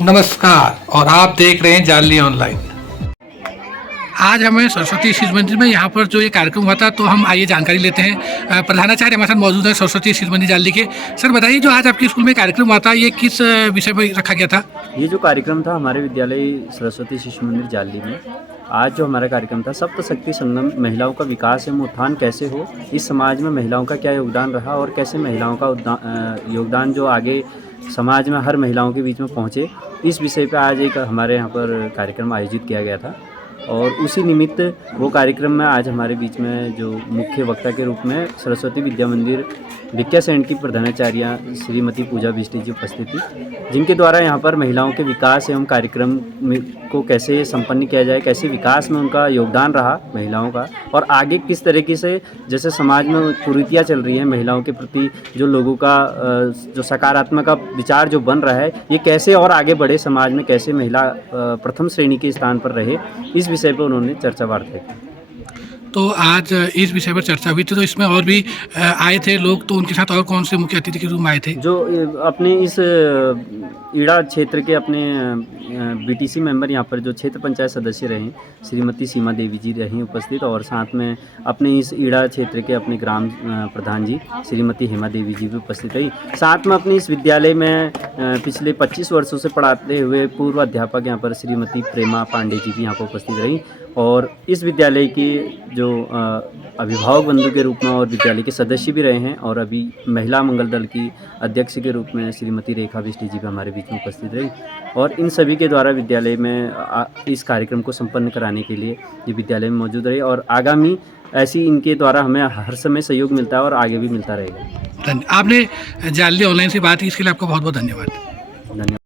नमस्कार और आप देख रहे हैं जाली ऑनलाइन। आज हमें सरस्वती शिशु मंदिर में यहाँ पर जो ये कार्यक्रम हुआ था, तो हम आइए जानकारी लेते हैं। प्रधानाचार्य हमारे साथ मौजूद है सरस्वती शिशु मंदिर जाली के। सर बताइए, जो आज आपके स्कूल में कार्यक्रम हुआ था, ये किस विषय पर रखा गया था? ये जो कार्यक्रम था हमारे विद्यालय सरस्वती शिशु मंदिर जाली में, आज जो हमारा कार्यक्रम था सप्त शक्ति संगम, महिलाओं का विकास एवं उत्थान कैसे हो, इस समाज में महिलाओं का क्या योगदान रहा और कैसे महिलाओं का योगदान जो आगे समाज में हर महिलाओं के बीच में पहुँचे, इस विषय पर आज एक हमारे यहाँ पर कार्यक्रम आयोजित किया गया था। और उसी निमित्त वो कार्यक्रम में आज हमारे बीच में जो मुख्य वक्ता के रूप में सरस्वती विद्या मंदिर विद्या सैन की प्रधानाचार्य श्रीमती पूजा बिष्टी जी उपस्थित थी, जिनके द्वारा यहाँ पर महिलाओं के विकास एवं कार्यक्रम को कैसे संपन्न किया जाए, कैसे विकास में उनका योगदान रहा महिलाओं का, और आगे किस तरीके से जैसे समाज में कुरीतियाँ चल रही हैं महिलाओं के प्रति, जो लोगों का जो सकारात्मक विचार जो बन रहा है, ये कैसे और आगे बढ़े, समाज में कैसे महिला प्रथम श्रेणी के स्थान पर रहे, इस विषय पर उन्होंने चर्चा वार्ता की। तो आज इस विषय पर चर्चा हुई थी, तो इसमें और भी आए थे लोग, तो उनके साथ और कौन से मुख्य अतिथि के रूप में आए थे? जो अपने इस ईड़ा क्षेत्र के अपने बीटीसी मेंबर, यहाँ पर जो क्षेत्र पंचायत सदस्य रहे श्रीमती सीमा देवी जी रहीं उपस्थित, और साथ में अपने इस ईड़ा क्षेत्र के अपने ग्राम प्रधान जी श्रीमती हेमा देवी जी भी उपस्थित रही। साथ में अपने इस विद्यालय में पिछले 25 वर्षों से पढ़ाते हुए पूर्व अध्यापक यहाँ पर श्रीमती प्रेमा पांडे जी भी यहाँ पर उपस्थित रही, और इस विद्यालय की जो अभिभावक बंधु के रूप में और विद्यालय के सदस्य भी रहे हैं, और अभी महिला मंगल दल की अध्यक्ष के रूप में श्रीमती रेखा बिष्टी जी भी हमारे बीच में उपस्थित रही। और इन सभी के द्वारा विद्यालय में इस कार्यक्रम को संपन्न कराने के लिए ये विद्यालय में मौजूद रहे, और आगामी ऐसी इनके द्वारा हमें हर समय सहयोग मिलता है और आगे भी मिलता रहेगा। आपने जाली ऑनलाइन से बात की, इसके लिए आपका बहुत बहुत धन्यवाद। धन्यवाद।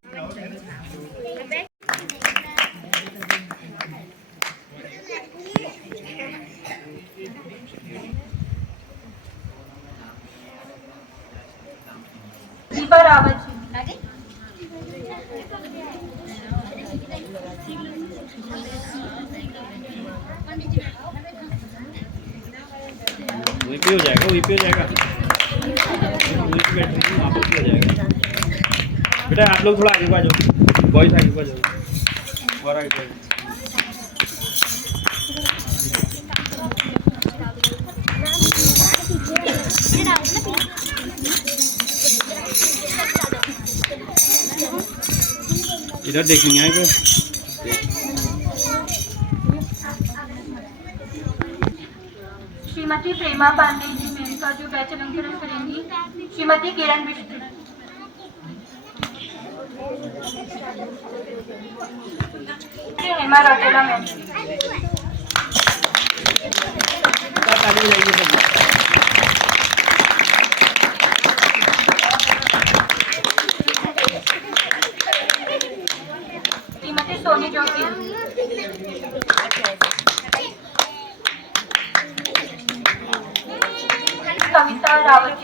वहीं पे हो जाएगा, वहीं पे हो जाएगा, वहीं पे बैठने वहाँ पर हो जाएगा। बेटा आप लोग थोड़ा आगे आ जाओ, बॉयज आगे आ जाओ, और आगे आ जाओ। इधर देखेंगे यहाँ पे श्रीमती प्रेमा पांडे जी मेरे का जो बैच अलंकरण करेंगी, श्रीमती किरण बिष्ट, हेमा रौतेला मैम, श्रीमती सोनी जोशी, कविता रावत,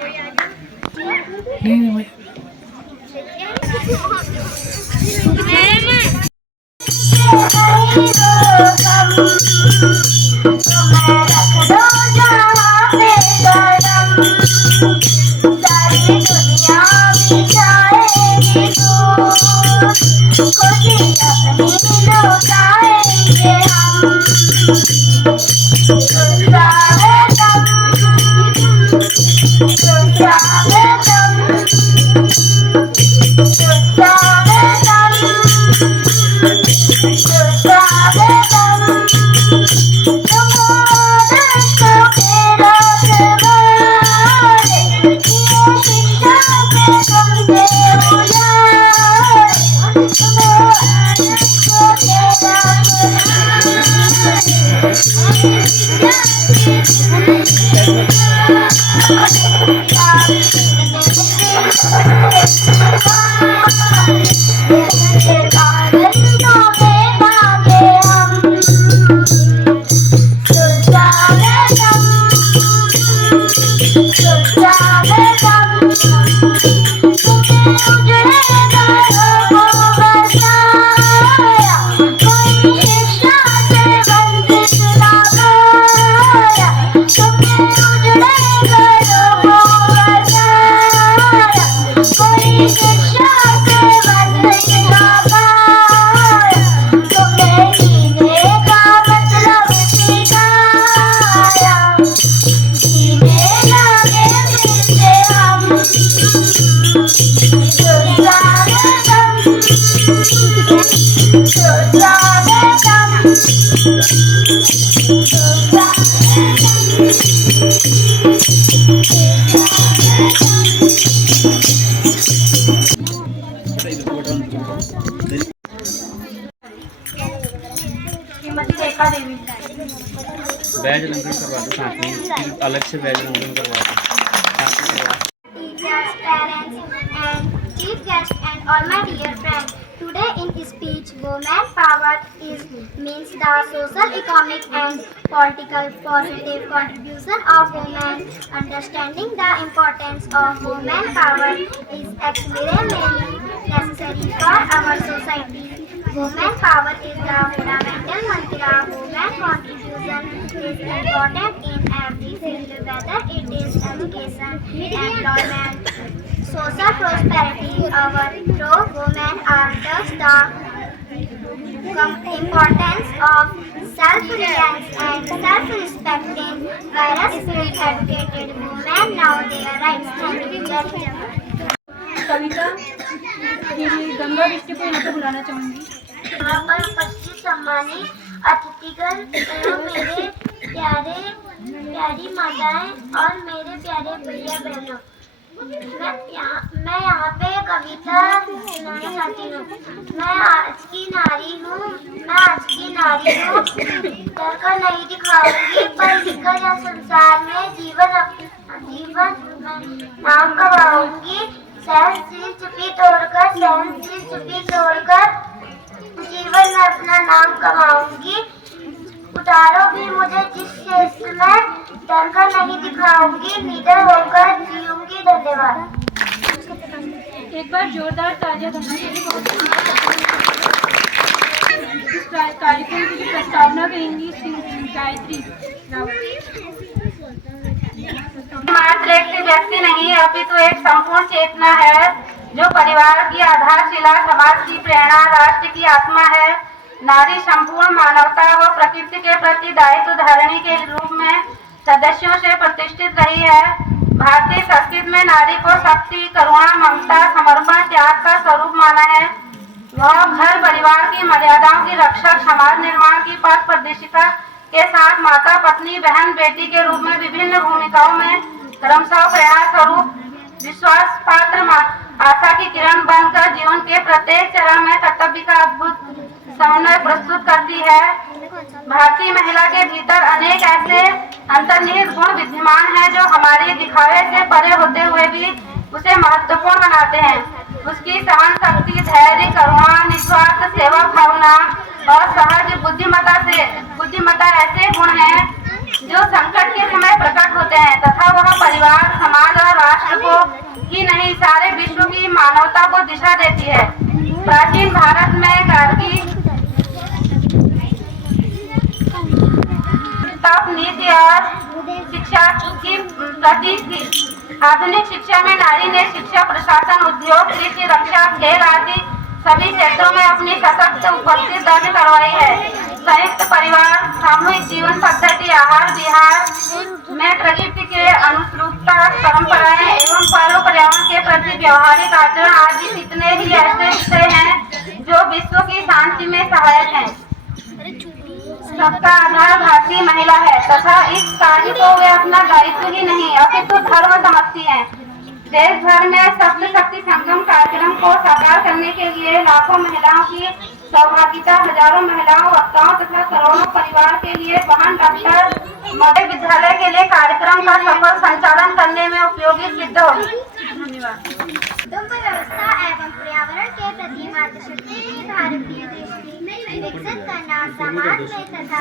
श्रीमती रेखा देवी। बैज लंघन करवा दो साथ में, फिर अलग से बैज लंघन करवा दो साथ में करवा दो। Teachers, parents, and chief guest, and all my dear friends. Today in speech, woman power means the social, economic, and political positive contribution of women. Understanding the importance of woman power is extremely necessary for our society. Woman power is the fundamental mantra. Woman contribution is important in every field, whether it is education, employment, social prosperity. Our pro-women are thus the importance of self-reliance and self-respecting, whereas educated women know their rights. Thank you very much. कविता मेरी गंगा बिष्ट को यहाँ पे बुलाना चाहूँगी। यहाँ पर उपस्थित सम्मानित अतिथिगण एवं मेरे प्यारी माताएं और मेरे प्यारे भैया बहनों, मैं यहाँ पे कविता सुनाना चाहती हूँ। मैं आज की नारी हूँ, डरकर नहीं दिखाऊंगी, पर लिखकर या संसार में जीवन में नाम कमाऊंगी। सहनशील चुप्पी तोड़कर जीवन में अपना नाम कमाऊंगी। उतारो भी मुझे जिस क्षेत्र में, डरकर नहीं दिखाऊंगी, निडर होकर जीऊंगी। धन्यवाद। एक बार जोरदार तालियां बजाने के लिए इस कार्यक्रम की जो प्रस्तावना करेंगी गायत्री रावत। मात्र एक व्यक्ति नहीं, अपितु एक संपूर्ण चेतना है जो परिवार की आधारशिला, समाज की प्रेरणा, राष्ट्र की आत्मा है। नारी संपूर्ण मानवता व प्रकृति के प्रति दायित्व धारणी के रूप में सदस्यों से प्रतिष्ठित रही है। भारतीय संस्कृति में नारी को शक्ति, करुणा, ममता, समर्पण, त्याग का स्वरूप माना है। वह घर परिवार की मर्यादाओं की रक्षक, समाज निर्माण की पथ प्रदर्शिका के साथ माता, पत्नी, बहन, बेटी के रूप में विभिन्न भूमिकाओं में क्रमशः प्रयास स्वरूप विश्वास पात्र आशा की किरण बनकर जीवन के प्रत्येक चरण में कर्तव्य का अद्भुत समन्वय प्रस्तुत करती है। भारतीय महिला के भीतर अनेक ऐसे अंतर्निहित गुण विद्यमान हैं जो हमारे दिखावे से परे होते हुए भी उसे महत्वपूर्ण बनाते हैं। उसकी सहन शक्ति, धैर्य, करुणा, निस्वार्थ सेवा भावना और सहज बुद्धिमत्ता ऐसे गुण हैं जो संकट के समय प्रकट होते हैं तथा वह परिवार, समाज और राष्ट्र को ही नहीं, सारे विश्व की मानवता को दिशा देती है। प्राचीन भारत में गार्गी तप, नीति और शिक्षा की प्रतीक थी। आधुनिक शिक्षा में नारी ने शिक्षा, प्रशासन, उद्योग, कृषि, रक्षा, खेल आदि सभी क्षेत्रों में अपनी सशक्त उपस्थिति दर्ज करवाई है। संयुक्त परिवार, सामूहिक जीवन पद्धति, आहार विहार में प्रकृति के अनुरूपता, परंपराएं एवं पर्यावरण के प्रति व्यवहारिक आचरण आदि कितने ही ऐसे विषय हैं जो विश्व की शांति में सहायक हैं। सबका आधार भारतीय महिला है तथा इस कार्य को वे अपना दायित्व ही नहीं अपितु धर्म समझती हैं। देश भर में सप्तशक्ति संगम कार्यक्रम को साकार करने के लिए लाखों महिलाओं की सहभागिता, हजारों महिलाओं, वक्ताओं तथा करोड़ों परिवार के लिए वाहन डॉक्टर मध्य विद्यालय के लिए कार्यक्रम का सफल संचालन करने में उपयोगी सिद्ध होगी। धन्यवाद। कुटुंब व्यवस्था एवं पर्यावरण के प्रति मातृशक्ति की भारतीय दृष्टि विकसित करना, समाज में तथा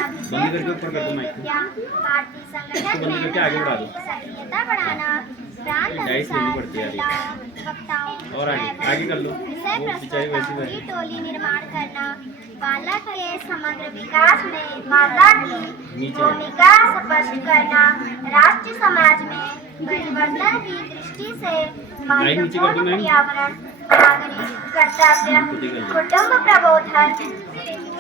विद्या भारतीय संगठन में सक्रियता बढ़ाना, प्रांत वक्ताओं की टोली निर्माण करना, बालक के समग्र विकास में माता की भूमिका स्पष्ट करना, राष्ट्र समाज में परिवर्तन की दृष्टि से महत्वपूर्ण पर्यावरण, नागरिक कर्तव्य, कुटुंब प्रबोधन,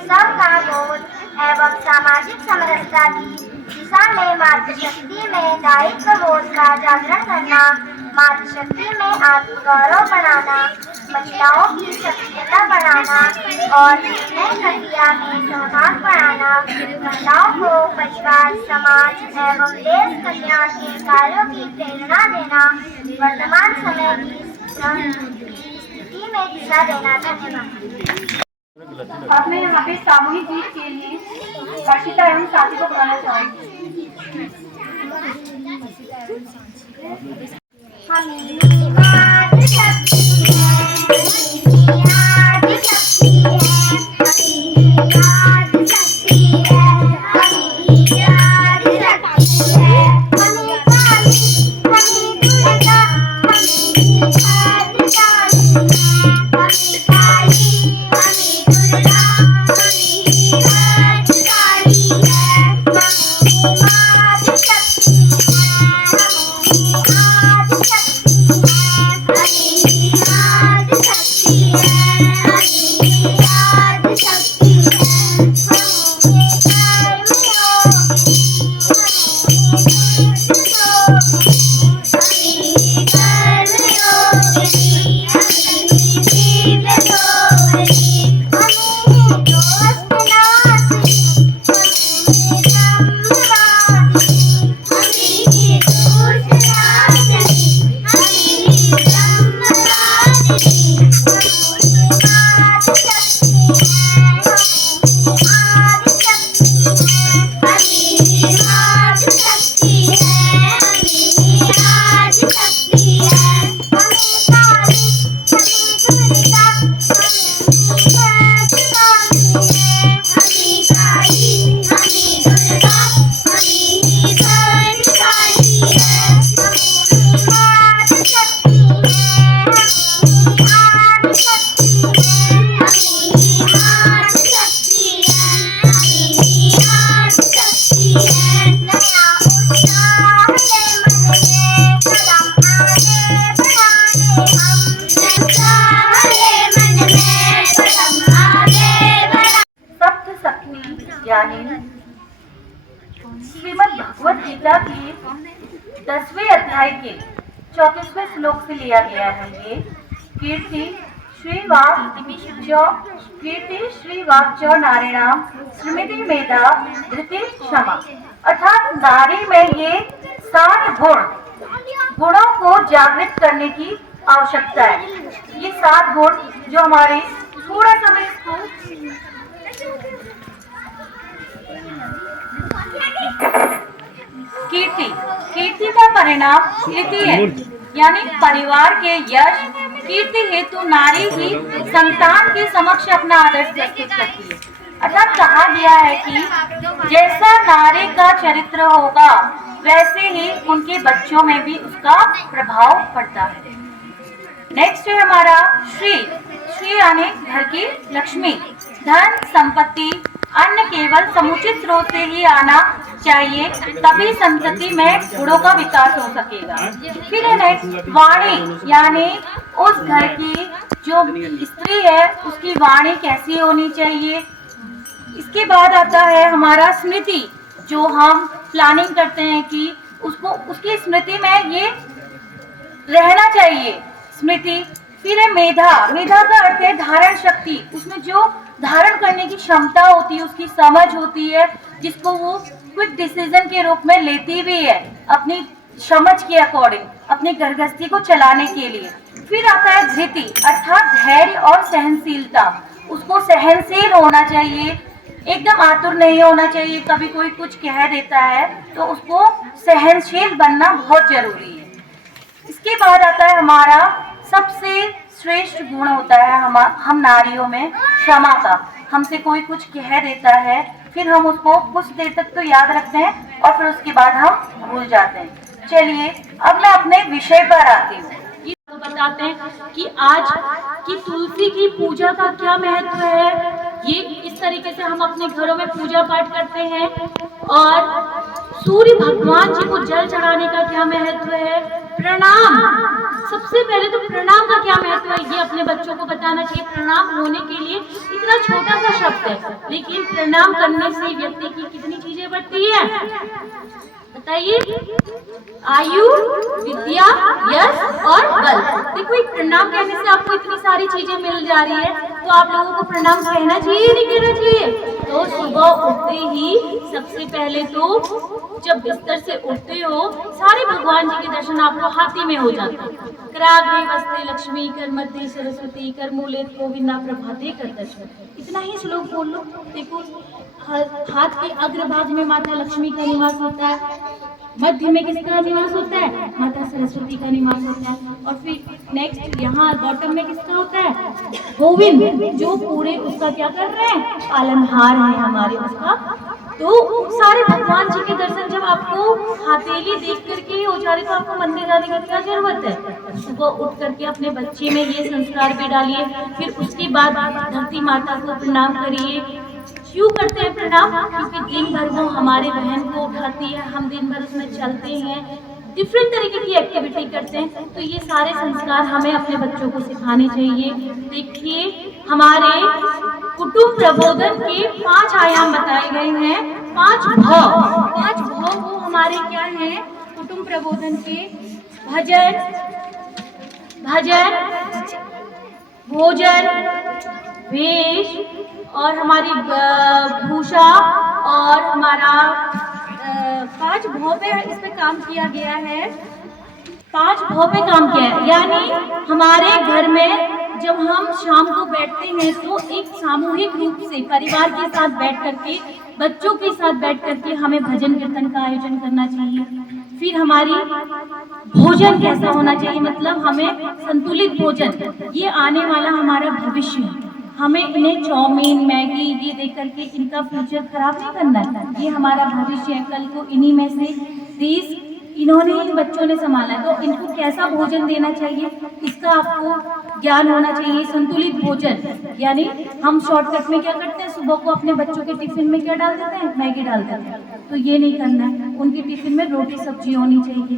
सबका बोध एवं सामाजिक समरसता की दिशा में मातृशक्ति में दायित्व बोध का जागरण करना, मातृशक्ति में आत्मगौरव बढ़ाना, महिलाओं की सक्रियता बढ़ाना, और नई प्रक्रिया में सौहार्द बढ़ाना महिलाओं को परिवार, समाज एवं देश कल्याण के कार्यों की प्रेरणा देना वर्तमान समय की स्थिति में दिशा देना। धन्यवाद। अब मैं यहाँ पे सामूहिक गीत के लिए हर्षिता एवं साथी को बुलाना चाहूँगी। हमें आज शक्ति है, आज शक्ति है, आज शक्ति है, आज शक्ति है, हमें काली, हमें दुर्गा, हमें आज काली है, हमें काली, हमें दुर्गा, हमें आज काली है, हमें आज शक्ति है, आज शक्ति है, आज शक्ति है, आज शक्ति है, यानी श्रीमद् भगवत गीता के 10वें अध्याय के 34वें श्लोक से लिया गया है। ये कीर्ति श्री वाक् च नारीणाम स्मृति मेधा धृति क्षमा, अर्थात नारी में ये 7 गुणों को जागृत करने की आवश्यकता है। ये 7 गुण जो हमारे थोड़ा समय इसको कीर्ति का परिणाम कीर्ति है, यानी परिवार के यश कीर्ति हेतु नारी ही संतान के समक्ष अपना आदर्श प्रस्तुत करती है। अर्थात कहा गया है कि जैसा नारी का चरित्र होगा वैसे ही उनके बच्चों में भी उसका प्रभाव पड़ता है। नेक्स्ट है हमारा श्री यानी घर की लक्ष्मी, धन संपत्ति अन्न केवल समुचित स्रोत से ही आना चाहिए, तभी संतति में गुणों का विकास हो सकेगा। फिर है नेक्स्ट वाणी, यानी उस घर की जो स्त्री है उसकी वाणी कैसी होनी चाहिए। इसके बाद आता है हमारा स्मृति, जो हम प्लानिंग करते हैं कि उसको उसकी स्मृति में ये रहना चाहिए, स्मृति। फिर है मेधा का अर्थ है धारण शक्ति, उसमें जो धारण करने की क्षमता होती है, उसकी समझ होती है, जिसको वो क्विक डिसीजन के रूप में लेती भी है अपनी समझ के अकॉर्डिंग अपनी गृहस्थी को चलाने के लिए। फिर आता है धृति, अर्थात धैर्य और सहनशीलता, उसको सहनशील होना चाहिए, एकदम आतुर नहीं होना चाहिए। कभी कोई कुछ कह देता है तो उसको सहनशील बनना बहुत जरूरी है। इसके बाद आता है हमारा सबसे श्रेष्ठ गुण होता है हम नारियों में क्षमा का। हमसे कोई कुछ कह देता है, फिर हम उसको कुछ देर तक तो याद रखते हैं और फिर उसके बाद हम भूल जाते हैं। चलिए अब मैं अपने विषय पर आती हूँ। तो बताते हैं कि आज की तुलसी की पूजा का क्या महत्व है। ये इस तरीके से हम अपने घरों में पूजा पाठ करते हैं। और सूर्य भगवान जी को जल चढ़ाने का क्या महत्व है। प्रणाम, सबसे पहले तो प्रणाम का क्या महत्व है ये अपने बच्चों को बताना चाहिए। प्रणाम होने के लिए इतना छोटा सा शब्द है, लेकिन प्रणाम करने से व्यक्ति की कितनी चीजें बढ़ती है बताइए। आयु, विद्या, यश और बल। देखो एक प्रणाम कहने से आपको इतनी सारी चीजें मिल जा रही है। तो आप लोगों को प्रणाम कहना चाहिए नहीं कहना चाहिए? तो सुबह उठते ही सबसे पहले तो जब बिस्तर से उठते हो सारे भगवान जी के दर्शन आपको हाथी में हो जाते हैं। कराग्रे वस्ते लक्ष्मी, कर मध्य सरस्वती, कर मूले गोविंदा प्रभाते कर दर्शन। इतना ही श्लोक बोल लो। देखो हाथ के अग्रभाग में माता लक्ष्मी का निवास होता है, मध्य में किसका निवास होता है? माता सरस्वती का निवास होता है, और फिर नेक्स्ट यहाँ बॉटम में किसका होता है? गोविंद, जो पूरे उसका क्या कर रहे हैं? पालनहार है हमारे उसका। तो सारे भगवान जी के दर्शन जब आपको हथेली देख करके हो जा रहे तो आपको मंदिर जाने की क्या जरूरत है? सुबह उठ करके अपने बच्चे में ये संस्कार भी डालिए। फिर उसके बाद धरती माता को प्रणाम करिए। क्यों करते हैं प्रणाम? क्योंकि दिन भर वो हमारे बहन को उठाती है, हम दिन भर उसमें चलते हैं, डिफरेंट तरीके की एक्टिविटी करते हैं। तो ये सारे संस्कार हमें अपने बच्चों को सिखाने चाहिए। देखिए हमारे कुटुंब प्रबोधन के 5 आयाम बताए गए हैं, 5 भाव वो हमारे क्या हैं कुटुंब प्रबोधन के? भजन, भोजन, वेश और हमारी भूषा और हमारा 5 भाव पे इस पे काम किया गया है। 5 भाव पे काम किया है, यानी हमारे घर में जब हम शाम को बैठते हैं तो एक सामूहिक रूप से परिवार के साथ बैठ करके, बच्चों के साथ बैठ करके हमें भजन कीर्तन का आयोजन करना चाहिए। फिर हमारी भोजन कैसा होना चाहिए? मतलब हमें संतुलित भोजन, ये आने वाला हमारा भविष्य है। हमें इन्हें चाउमीन, मैगी ये देख करके इनका फ्यूचर खराब नहीं करना है। ये हमारा भविष्य है, कल को इन्हीं में से देश इन्होंने इन बच्चों ने संभाला है, तो इनको कैसा भोजन देना चाहिए इसका आपको ज्ञान होना चाहिए। संतुलित भोजन, यानी हम शॉर्टकट में क्या करते हैं, सुबह को अपने बच्चों के टिफिन में क्या डाल देते हैं? मैगी डाल देते हैं। तो ये नहीं करना है, उनके टिफिन में रोटी सब्जी होनी चाहिए,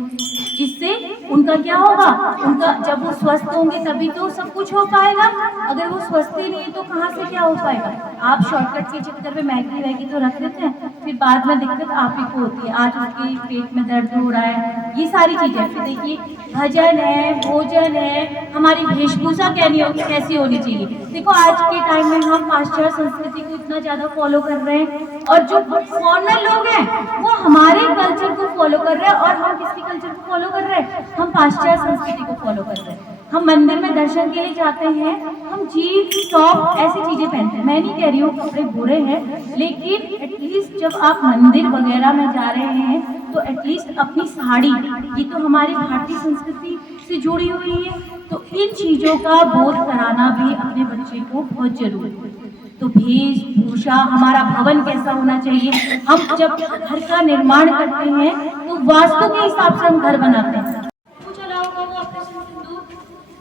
जिससे उनका क्या होगा, उनका जब वो स्वस्थ होंगे तभी तो सब कुछ हो पाएगा। अगर वो स्वस्थ ही नहीं है तो कहाँ से क्या हो पाएगा? आप शॉर्टकट के चक्कर में मैगी वैगी तो रख देते हैं, फिर बाद में दिक्कत आप ही को होती है। आज उसके पेट में दर्द हो रहा है, ये सारी चीजें। फिर देखिए भजन है, भोजन है, हमारी वेशभूषा कैसी होनी चाहिए। देखो आज के टाइम में हम पाश्चात्य संस्कृति को इतना ज्यादा फॉलो कर रहे हैं, और जो फॉरेनर लोग हैं वो हमारे कल्चर को फॉलो कर रहे हैं, और हम किसके कल्चर को फॉलो कर रहे हैं? हम पाश्चात्य संस्कृति को फॉलो कर रहे हैं। हम मंदिर में दर्शन के लिए जाते हैं, हम जीन्स टॉप ऐसी चीजें पहनते हैं। मैं नहीं कह रही हूँ कपड़े बुरे हैं, लेकिन एटलीस्ट जब आप मंदिर वगैरह में जा रहे हैं तो एटलीस्ट अपनी साड़ी, ये तो हमारी भारतीय संस्कृति से जुड़ी हुई है, तो इन चीजों का बोध कराना भी अपने बच्चे को बहुत जरूरी है। तो वेशभूषा, हमारा भवन कैसा होना चाहिए? हम जब घर का निर्माण करते हैं तो वास्तु के हिसाब से हम घर बनाते हैं।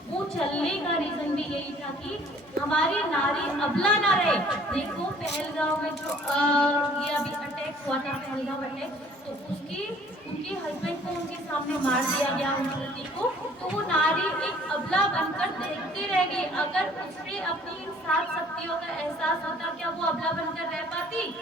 वो चलने का रीजन भी यही था कि हमारी नारी अबला ना रहे। देखो पहलगांव में जो ये अभी अटैक हुआ था, पहलगांव अटैक, तो उनके हस्बैंड को उनके सामने मार दिया गया उन लड़की को, तो वो नारी एक अबला बनकर देखते रह गई। अगर उससे अपनी 7 शक्तियों का एहसास होता, क्या वो अबला बनकर रह पाती?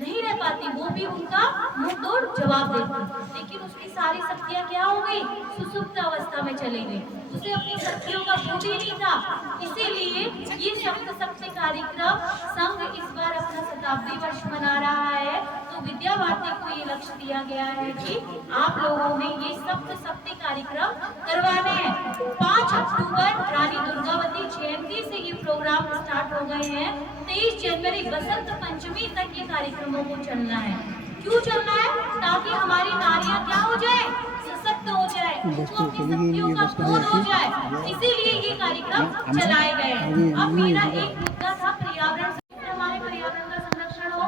नहीं रह पाती, वो भी उनका मुंह तोड़ जवाब देती। लेकिन उसकी सारी शक्तियाँ क्या हो गई? सुसुप्त अवस्था में चली गई, उसे अपनी शक्तियों का बोध ही नहीं था। इसीलिए ये सप्त कार्यक्रम संघ इस बार अपना 70वां वर्ष मना रहा है। तो विद्या भारती को ये लक्ष्य दिया गया है कि आप लोगों ने ये सप्त कार्यक्रम करवाने हैं। 5 अक्टूबर रानी दुर्गावती जयंती से ये प्रोग्राम स्टार्ट हो गए हैं। 23 जनवरी बसंत पंचमी तक ये कार्यक्रमों को चलना है। क्यों चलना है? ताकि हमारी नारियां क्या हो जाए? सशक्त हो जाए, उनको अपनी शक्तियों का बोध हो जाए। इसीलिए ये कार्यक्रम चलाए गए हैं। अब मेरा एक मुद्दा था पर्यावरण, हमारे पर्यावरण का संरक्षण हो।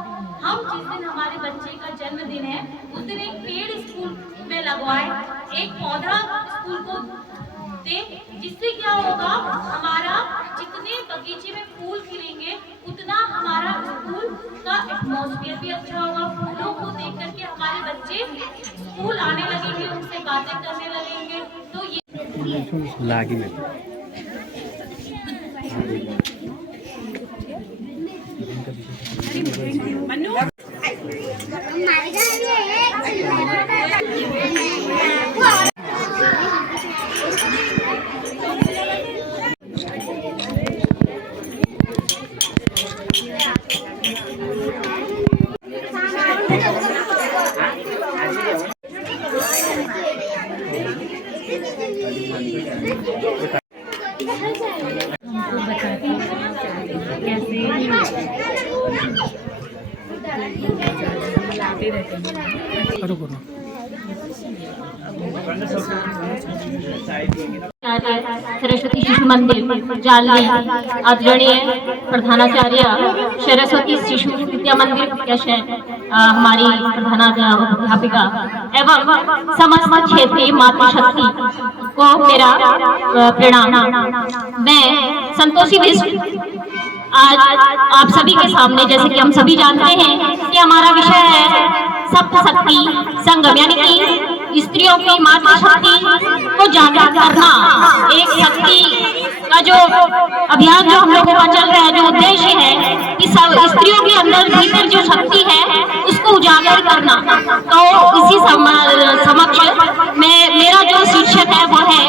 हम जिस दिन हमारे बच्चे का जन्मदिन है उस दिन एक पेड़ स्कूल में लगवाए, एक पौधा स्कूल को दे, जिससे क्या होगा, हमारा जितने बगीचे में फूल खिलेंगे उतना हमारा स्कूल का एटमॉस्फेयर भी अच्छा होगा। फूलों को देख करके हमारे बच्चे स्कूल आने लगेंगे, उनसे बातें करने लगेंगे। तो ये लागी में सरस्वती शिशु मंदिर जाली आदरणीय प्रधानाचार्य सरस्वती शिशु विद्या मंदिर हमारी प्रधानाध्यापिका एवं समस्त क्षेत्रीय मातृशक्ति को मेरा प्रणाम। मैं संतोषी विश्व आज आप सभी के सामने, जैसे कि हम सभी जानते हैं कि हमारा विषय है सप्तशक्ति संगम, यानी कि स्त्रियों की मातृशक्ति को जागृत करना। एक शक्ति का जो अभियान जो हम लोगों का चल रहा है, जो उद्देश्य है कि सब स्त्रियों के अंदर भीतर जो शक्ति है उसको उजागर करना। तो इसी समक्ष मेरा जो शीर्षक है वो है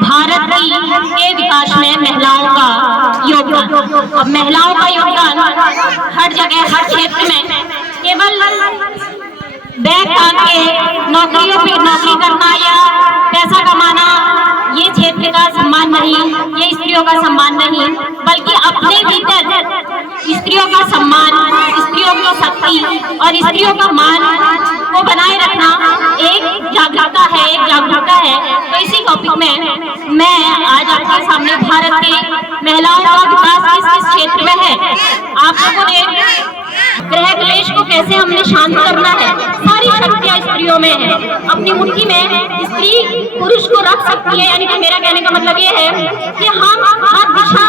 भारत के विकास में महिलाओं का योगदान। अब महिलाओं का योगदान हर जगह हर क्षेत्र में केवल बैग टांग के नौकरी करना या पैसा कमाना ये क्षेत्र का सम्मान नहीं, ये स्त्रियों का सम्मान नहीं, बल्कि अपने भीतर स्त्रियों का सम्मान, स्त्रियों की शक्ति और स्त्रियों का मान को बनाए रखना एक जागरूकता है। तो इसी टॉपिक में मैं आज आपके सामने भारत की महिलाओं का विकास किस किस क्षेत्र में है, आप लोगों ने ग्रह क्लेश को कैसे हमने शांत करना है, सारी शक्तियां स्त्रियों में है। अपनी मुट्ठी में स्त्री पुरुष को रख सकती है, यानी कि मेरा कहने का मतलब ये है कि हम हर दिशा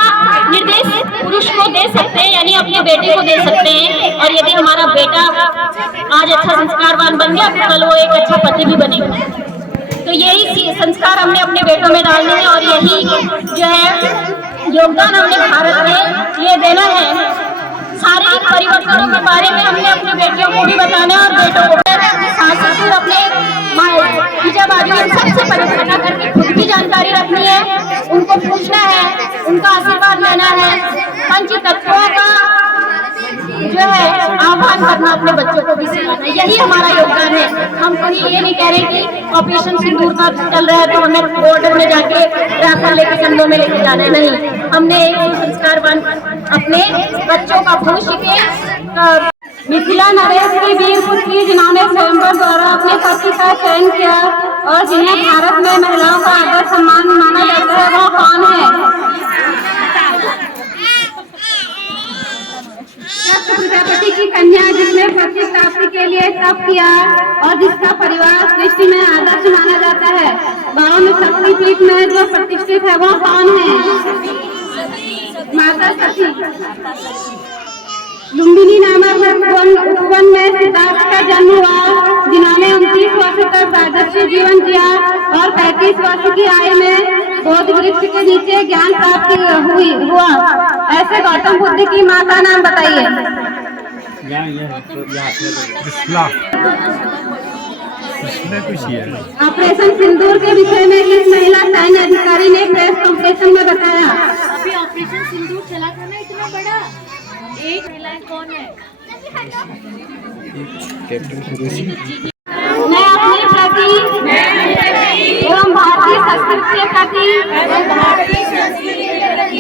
निर्देश पुरुष को दे सकते हैं, यानी अपने बेटे को दे सकते हैं। और यदि हमारा बेटा आज अच्छा संस्कारवान बन गया तो कल वो एक अच्छा पति भी बनेगा। तो यही संस्कार हमने अपने बेटों में डालने हैं और यही जो है योगदान हमने भारत के लिए देना है। शारीरिक परिवर्तनों के बारे में हमने अपने बेटियों को भी बताना है और बेटों को अपने सास ससुर अपने बाजू सबसे परिवर्तन करके खुद की जानकारी रखनी है, उनको पूछना है, उनका आशीर्वाद लेना है, पंच तत्वों का जो है आह्वान करना, अपने बच्चों को भी सिखाना। यही हमारा योगदान है। हम कहीं ये नहीं कह रहे कि ऑपरेशन सिंदूर का चल रहा है तो हमें बॉर्डर में जाके राफेल लेके कंधों में लेके जाना है, नहीं। हमने एक संस्कारवान अपने बच्चों का भविष्य के मिथिला नरेश की वीर पुत्री जिन्होंने स्वयंवर द्वारा अपने पति का चयन किया और जिन्हें भारत में महिलाओं का आदर सम्मान माना जाता है, वो कौन है? प्रजापति की कन्या जिसने पति प्राप्ति के लिए तप किया और जिसका परिवार सृष्टि में आदर्श माना जाता है, 52 शक्तिपीठ में जो प्रतिष्ठित है वो कौन है? माता सती। लुम्बिनी नामक उपवन में सिद्धार्थ का जन्म हुआ, जिन्होंने 29 वर्ष तक राजर्षि जीवन किया और 35 वर्ष की आयु में बोधि वृक्ष के नीचे ज्ञान प्राप्ति हुआ। ऐसे गौतम बुद्ध की माँ का नाम बताइए। ऑपरेशन सिंदूर के विषय में किस महिला सैन्य अधिकारी ने प्रेस कॉन्फ्रेंस में बताया? अभी ऑपरेशन सिंदूर चला था ना इतना बड़ा, एक महिला कौन है? मैं अपने प्रति एवं भारतीय संस्कृति के प्रति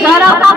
गौरव का